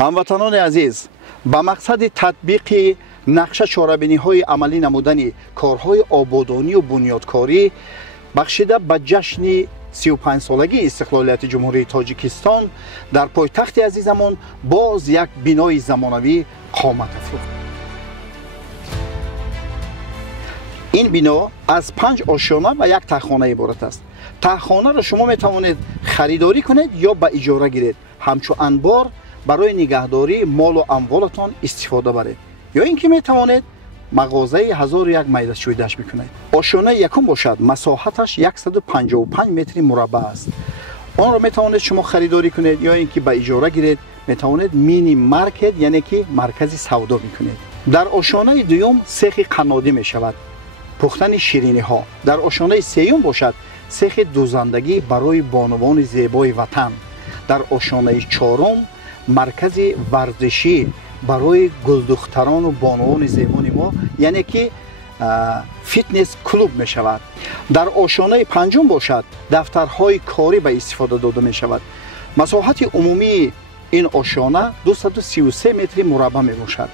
هموطنان عزیز، با مقصد تطبیق نقشه چاره‌بینی‌های عملی نمودن کارهای آبادانی و بنیادکاری بخشیده به جشن 35 سالگی استقلالیت جمهوری تاجیکستان در پایتخت عزیزمان باز یک بنای زمانوی قامت افروخت. این بنا از 5 آشیانه و یک تخانه عبارت است. تخانه را شما می توانید خریداری کنید یا به اجاره گیرید، همچون انبار برای نگهداری مال و اموالتان استفاده برید، یا اینکه می توانید مغازه 1001 میده شویدش بکنید. آشیانه یکم باشد، مساحتش 155 متر مربع است. آن را می توانید شما خریداری کنید یا اینکه به اجاره گیرید. می توانید مینی مارکت یعنی که مرکز سودا بکنید. در آشیانه دوم سیخ قنادی می شود، پختن شیرینی ها. در آشیانه سوم باشد سیخ دوزندگی برای بانوان زیبای وطن. در آشیانه چهارم مرکز ورزشی برای گلدختران و بانوان زیبای ما یعنی که فیتنس کلوب می شود. در آشیانه پنجم باشد دفترهای کاری به استفاده داده می شود. مساحت عمومی این آشیانه 233 متر مربع می باشد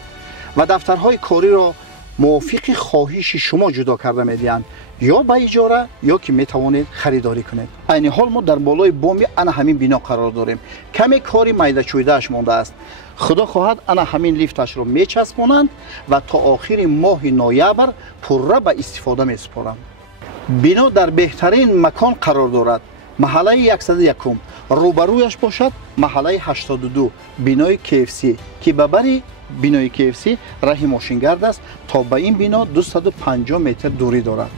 و دفترهای کاری را موافق خواهش شما جدا کرده می دهند، یا به اجاره یا که می توانید خریداری کنید. عین حال ما در بالای بام انا همین بنا قرار داریم. کمی کاری میده چویدهش مانده است. خدا خواهد انا همین لیفتش رو می چسبانند و تا آخر ماه نوامبر پره به استفاده می سپارند. بنا در بهترین مکان قرار دارد. محله 101 روبرویش باشد محله 82 بنای KFC که ببری بنای KFC راه ماشینگرد است. تا به این بنا 250 متر دوری دارد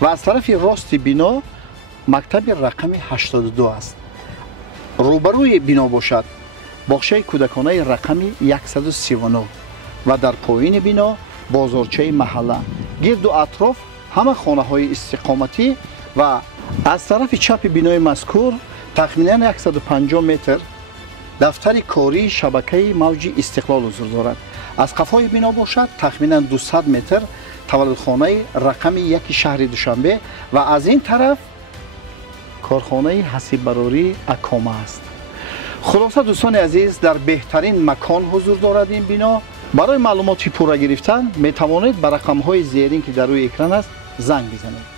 و از طرف راست بنا مکتب رقم 82 است. روبروی بنا باشد باغچه کودکانه رقم 139 و در پایین بنا بازارچه محله. گرد و اطراف همه خانه های استقامتی و از طرف چپ بنای مذکور تخمینا 150 متر دفتر کاری شبکه موج استقلال حضور دارد. از قفای بنا باشد تخمینا 200 متر تولدخانه رقم 1 شهر دوشنبه و از این طرف کارخانه حسیب براری اکامه است. خلاصه دوستان عزیز، در بهترین مکان حضور دارد این بنا. برای معلوماتی پورا گرفتن می توانید به رقم های زیرین که در روی اکران است زنگ بزنید.